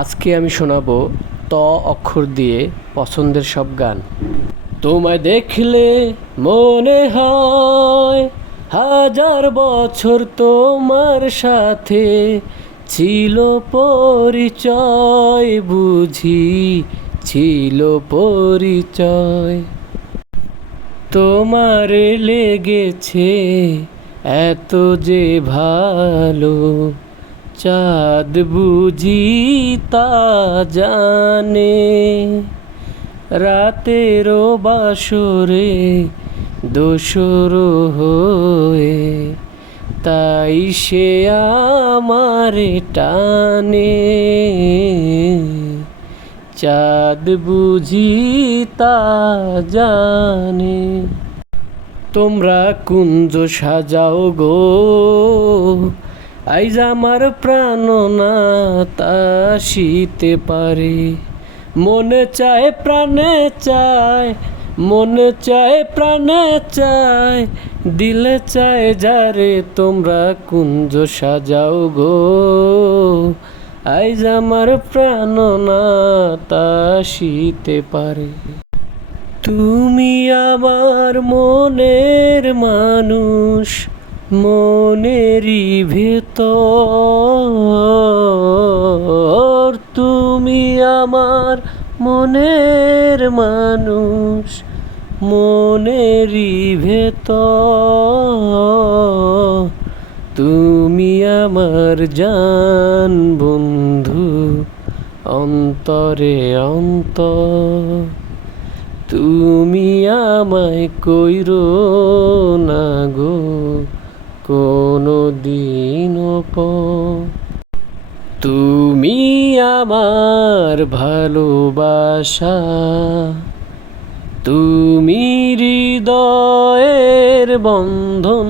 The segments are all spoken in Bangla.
আজকে আমি শোনাবো ত অক্ষর দিয়ে পছন্দের সব গান। তোমায় দেখলে মনে হয় হাজার বছর তোমার সাথে ছিল পরিচয়, বুঝি ছিল পরিচয়। তোমারে লেগেছে এত যে ভালো, চাঁদ বুঝি তা জানে। রাতেরও বাসরে দোসর হয়ে তাই সে আমারে টানে। চাঁদ বুঝি তা জানে। তোমরা কুঞ্জ সাজাও গো, আইজ আমার প্রাণনাথ আসিতে পারে। মনে চায় প্রাণে চায়, মনে চায় প্রাণে চায়, দিলে চায় যারে। তোমরা কুঞ্জ সাজাও গো, আইজ আমার প্রাণনাথ আসিতে পারে। তুমি আমার মনের মানুষ, মনেরই ভেতর। তুমি আমার মনের মানুষ, মনেরই ভেতর। তুমি আমার জান বন্ধু, অন্তরে অন্তর। তুমি আমায় কইরো না গো কোনো দিনও পর। তুমি আমার ভালোবাসা, তুমি হৃদয়ের বন্ধন।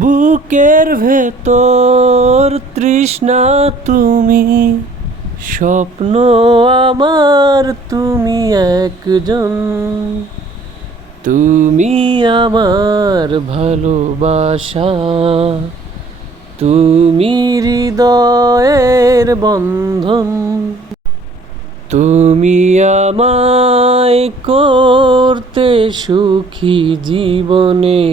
বুকের ভেতর তৃষ্ণা তুমি, স্বপ্ন আমার তুমি একজন। তুমি আমার ভালোবাসা, তুমি হৃদয়ের বন্ধন। তুমি আমায় করতে সুখী জীবনে,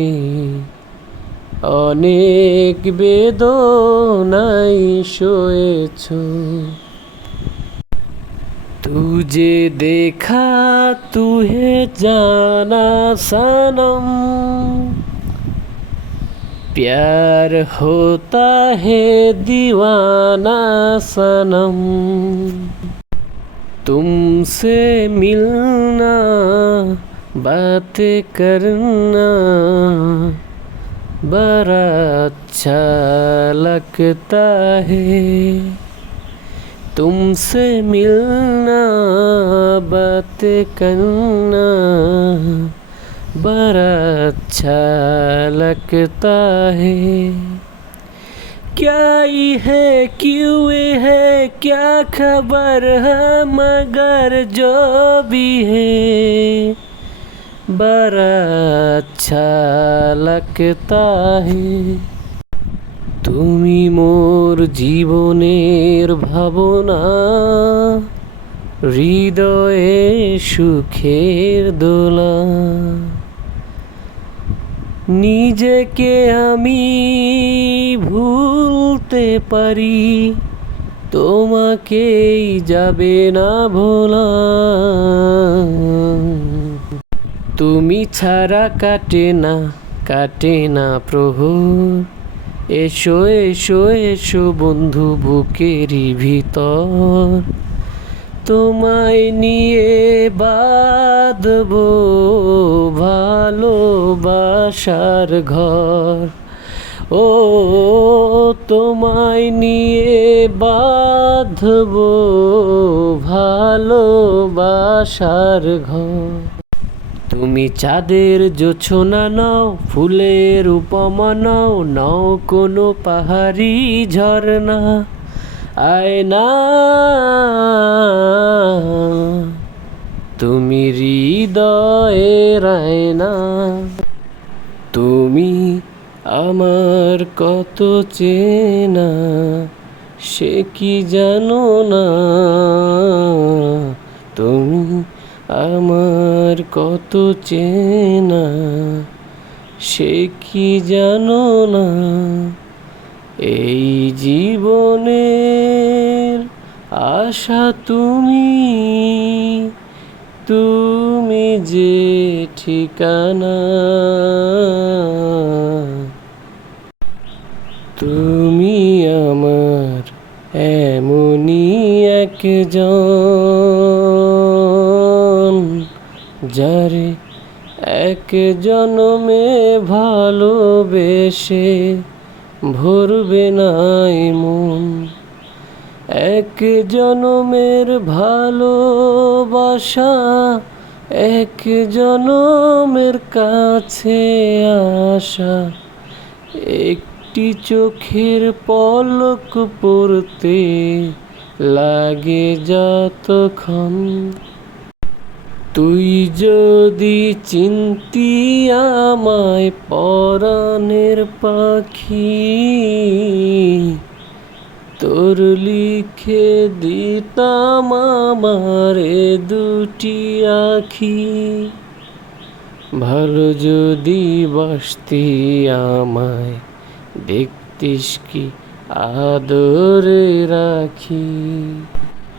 অনেক বেদনায় সয়েছ। तुझे देखा तुहे जाना सनम, प्यार होता है दीवाना सनम। तुमसे मिलना बातें करना बड़ा अच्छा लगता है। तुमसे मिलना बातें करना बड़ा अच्छा लगता है। क्या ही है क्यों है क्या खबर है, मगर जो भी है बड़ा अच्छा लगता है। তুমি মোর জীবনের ভাবনা, হৃদয়ে সুখের দোলা। নিজেকে আমি ভুলতে পারি, তোমাকেই যাবে না ভোলা। তুমি ছাড়া কাটে না প্রহর। এসো এসো এসো বন্ধু বুকেরই ভিতর, তোমায় নিয়ে বাঁধবো ভালোবাসার ঘর। ও তোমায় নিয়ে বাঁধবো ভালোবাসার ঘর। তুমি চাঁদের জোছনা নাও, ফুলের উপমা নাও, নাও কোনো পাহাড়ি ঝরনা। আয়না তুমি হৃদয়ের আয়না। তুমি আমার কত চেনা সে কি জানো না তুমি আমার কত চেনা, সে কি জানো না এই জীবনের আশা তুমি, তুমি যে ঠিকানা, তুমি আমার এমনই একজন, যারে এক জনমে ভালোবেসে ভরবে নাই মন। এক জনমের ভালোবাসা এক জনমের কাছে আসা, একটি চোখের পলক পড়তে লাগে যতক্ষণ। তুই যদি চিনতি আমায় পরাণের পাখি, তোর লিখে দিতাম আমারে দুটি আখি। ভালো যদি বাসতি আমায় দেখতিস কি আদরে রাখি।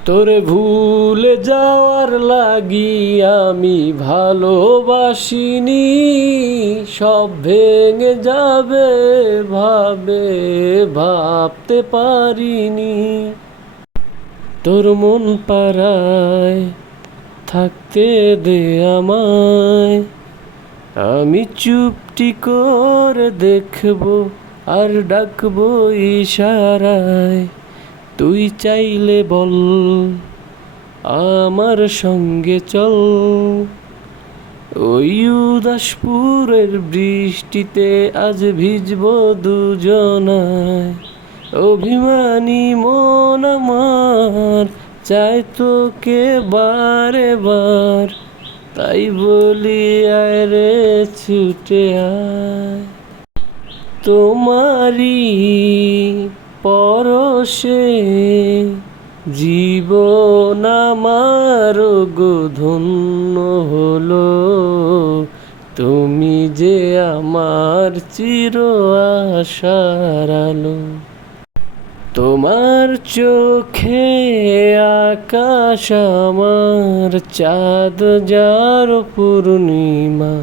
তোরে ভুলে যাওয়ার লাগি আমি ভালোবাসিনি, সব ভেঙে যাবে ভাবতে পারিনি। তোর মন পাড়ায় থাকতে দে আমায়, আমি চুপটি করে দেখবো আর ডাকবো ইশারায়। তুই চাইলে বল আমার সঙ্গে চল, ওই উদাসপুরের বৃষ্টিতে আজ ভিজবো দুজনায়। অভিমানী মন আমার চাই তোকে বারে বার, তাই বলি আয় রে ছুটে আয়। তোমারি পরশে জীবন আমার গো ধন্য হলো, তুমি যে আমার চির আশার আলো। তোমার চোখে আকাশ আমার চাঁদ যার পূর্ণিমা,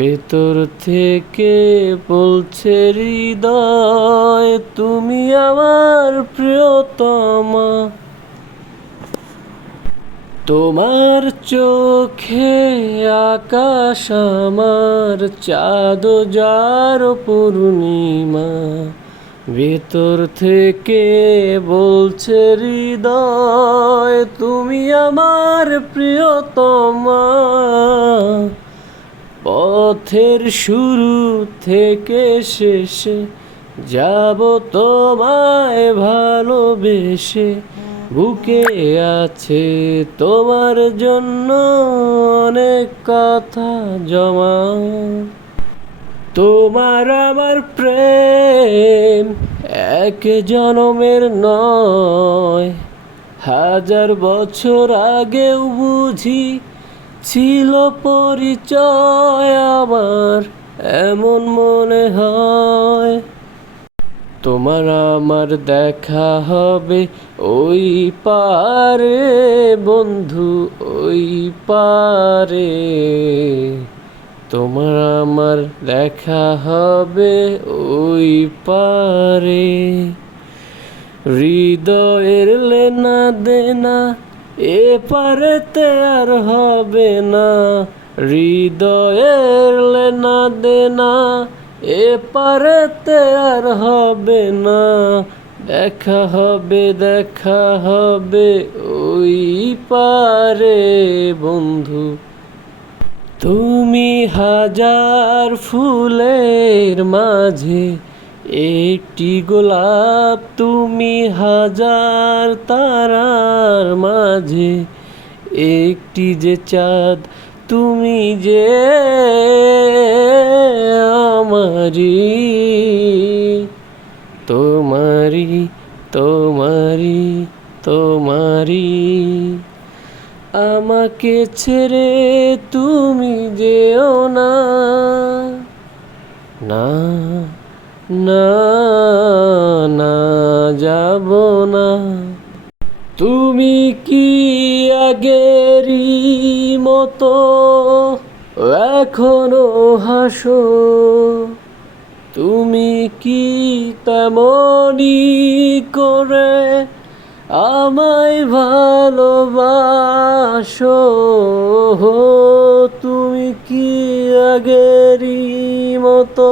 ভেতর থেকে বলছে হৃদয় তুমি আমার প্রিয়তমা। তোমার চোখে আকাশ আমার চাঁদ যার পূর্ণিমা, ভেতর থেকে বলছে হৃদয় তুমি আমার প্রিয়তমা। পথের শুরু থেকে শেষে যাব তোমায় ভালোবেসে, বুকে আছে তোমার জন্য অনেক কথা জমা। তোমার আমার প্রেম এক জনমের নয়, 1000 বছর আগেও বুঝি ছিল পরিচয় আমার, এমন মনে হয়। তোমার আমার দেখা হবে ওই পারে বন্ধু, ওই পারে। তোমার আমার দেখা হবে ওই পারে। হৃদয়ের লেনা দেনা এ পারেতে আর হবে না, হৃদয়ের লেনা দেনা এ পারেতে আর হবে না। দেখা হবে ওই পারে বন্ধু। তুমি হাজার ফুলের মাঝে একটি গোলাপ, তুমি হাজার তারার মাঝে একটি যে চাঁদ, তুমি যে আমারি। তোমারি তোমারি তোমারি আমাকে ছেড়ে তুমি যেও না, না না না যাব না। তুমি কি আগেরই মতো এখনো হাসো? তুমি কি তেমনি করে আমায় ভালোবাসো? তুমি কি আগেরই মতো